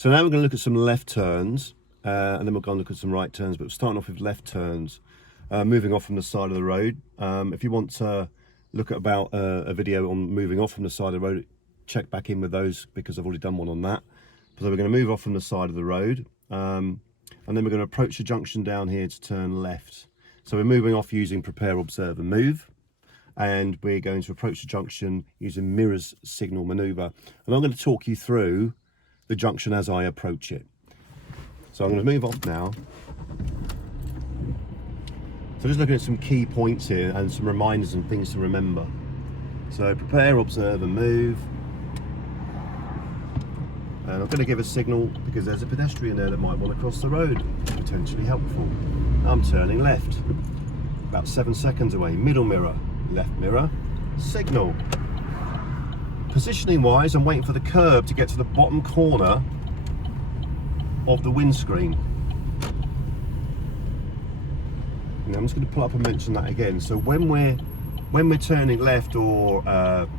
So now we're going to look at some left turns, and then we're going to look at some right turns, but we're starting off with left turns, moving off from the side of the road. If you want to look at about a video on moving off from the side of the road, check back in with those because I've already done one on that. So we're going to move off from the side of the road, and then we're going to approach the junction down here to turn left. So we're moving off using prepare, observe and move, and we're going to approach the junction using mirrors signal maneuver. And I'm going to talk you through the junction as I approach it. So I'm going to move off now. So just looking at some key points here and some reminders and things to remember. So prepare, observe and move. And I'm going to give a signal because there's a pedestrian there that might want to cross the road. Potentially helpful. I'm turning left. About 7 seconds away. Middle mirror, left mirror, signal. Positioning wise, I'm waiting for the curb to get to the bottom corner of the windscreen. Now I'm just going to pull up and mention that again. So when we're turning left or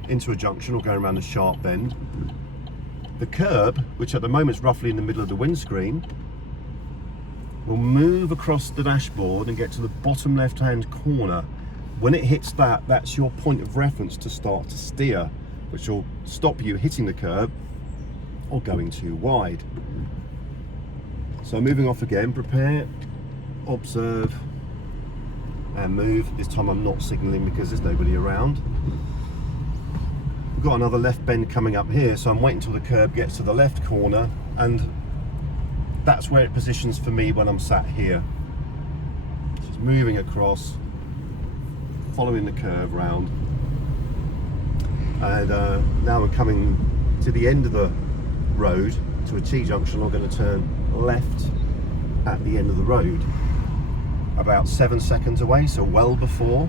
into a junction or going around a sharp bend, the curb, which at the moment is roughly in the middle of the windscreen, will move across the dashboard and get to the bottom left-hand corner. When it hits that, that's your point of reference to start to steer, which will stop you hitting the curb or going too wide. So moving off again, prepare, observe and move. This time I'm not signalling because there's nobody around. We've got another left bend coming up here, so I'm waiting till the curb gets to the left corner, and that's where it positions for me when I'm sat here. Just moving across, following the curve round. And now we're coming to the end of the road to a T-junction. I'm going to turn left at the end of the road. About 7 seconds away, so well before.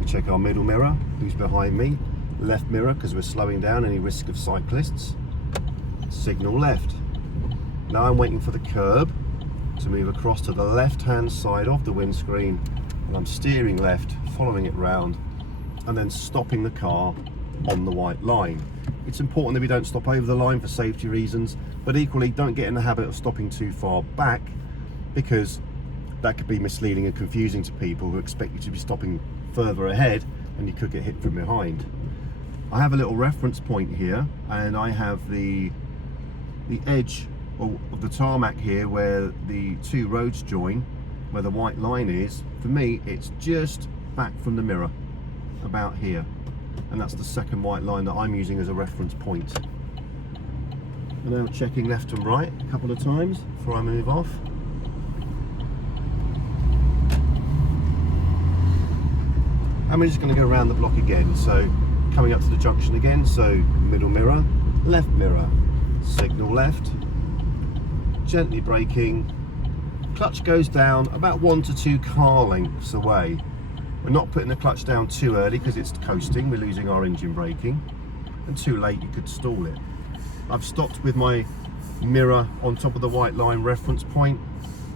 We check our middle mirror, who's behind me. Left mirror, because we're slowing down any risk of cyclists. Signal left. Now I'm waiting for the curb to move across to the left-hand side of the windscreen, and I'm steering left, following it round, and then stopping the car on the white line. It's important that we don't stop over the line for safety reasons, but equally don't get in the habit of stopping too far back, because that could be misleading and confusing to people who expect you to be stopping further ahead and you could get hit from behind. I have a little reference point here, and I have the edge of the tarmac here where the two roads join, where the white line is. For me, it's just back from the mirror, about here. And that's the second white line that I'm using as a reference point. And now checking left and right a couple of times before I move off. And we're just going to go around the block again. So coming up to the junction again, so middle mirror, left mirror, signal left, gently braking, clutch goes down about 1 to 2 car lengths away. We're not putting the clutch down too early because it's coasting, we're losing our engine braking, and too late you could stall it. I've stopped with my mirror on top of the white line reference point.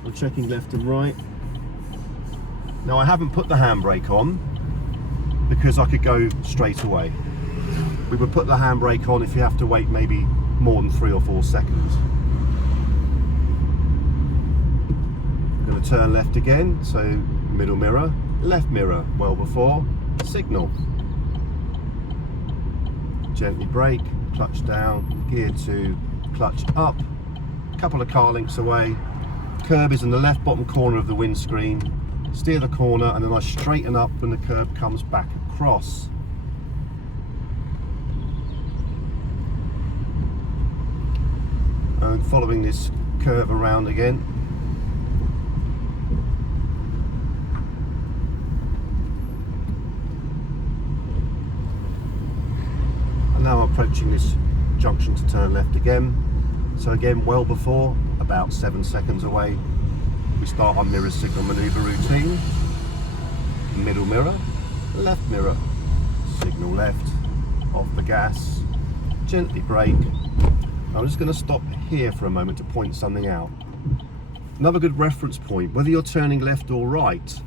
I'm checking left and right. Now I haven't put the handbrake on because I could go straight away. We would put the handbrake on if you have to wait maybe more than 3 or 4 seconds. I'm going to turn left again, so middle mirror, left mirror, well before, signal. Gently brake, clutch down, gear 2, clutch up, a couple of car lengths away. Curb is in the left bottom corner of the windscreen. Steer the corner, and then I straighten up when the curb comes back across. And following this curve around again. And now I'm approaching this junction to turn left again. So again, well before, about 7 seconds away. We start our mirror signal maneuver routine. Middle mirror, left mirror, signal left, off the gas, gently brake. I'm just going to stop here for a moment to point something out. Another good reference point, whether you're turning left or right,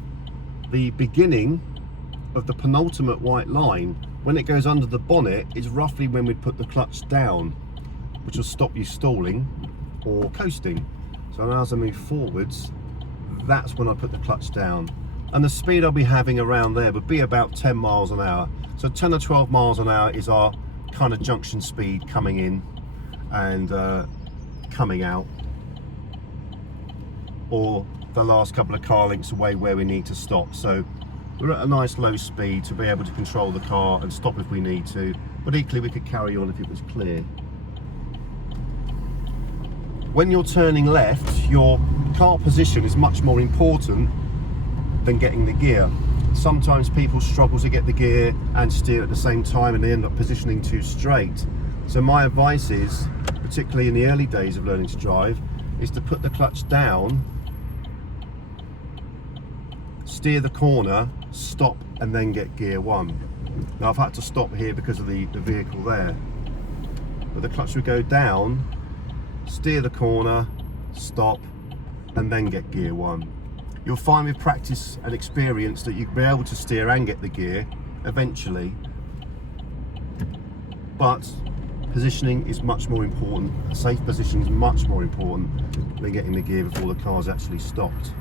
the beginning of the penultimate white line, when it goes under the bonnet, is roughly when we'd put the clutch down, which will stop you stalling or coasting. So now as I move forwards, that's when I put the clutch down. And the speed I'll be having around there would be about 10 miles an hour. So 10 or 12 miles an hour is our kind of junction speed coming in and coming out, or the last couple of car lengths away where we need to stop. So we're at a nice low speed to be able to control the car and stop if we need to, but equally we could carry on if it was clear. When you're turning left, your car position is much more important than getting the gear. Sometimes people struggle to get the gear and steer at the same time, and they end up positioning too straight. So my advice is, particularly in the early days of learning to drive, is to put the clutch down, steer the corner, stop, and then get gear 1. Now I've had to stop here because of the vehicle there, but the clutch would go down, steer the corner, stop, and then get gear 1. You'll find with practice and experience that you'll be able to steer and get the gear eventually, but positioning is much more important. A safe position is much more important than getting the gear before the car's actually stopped.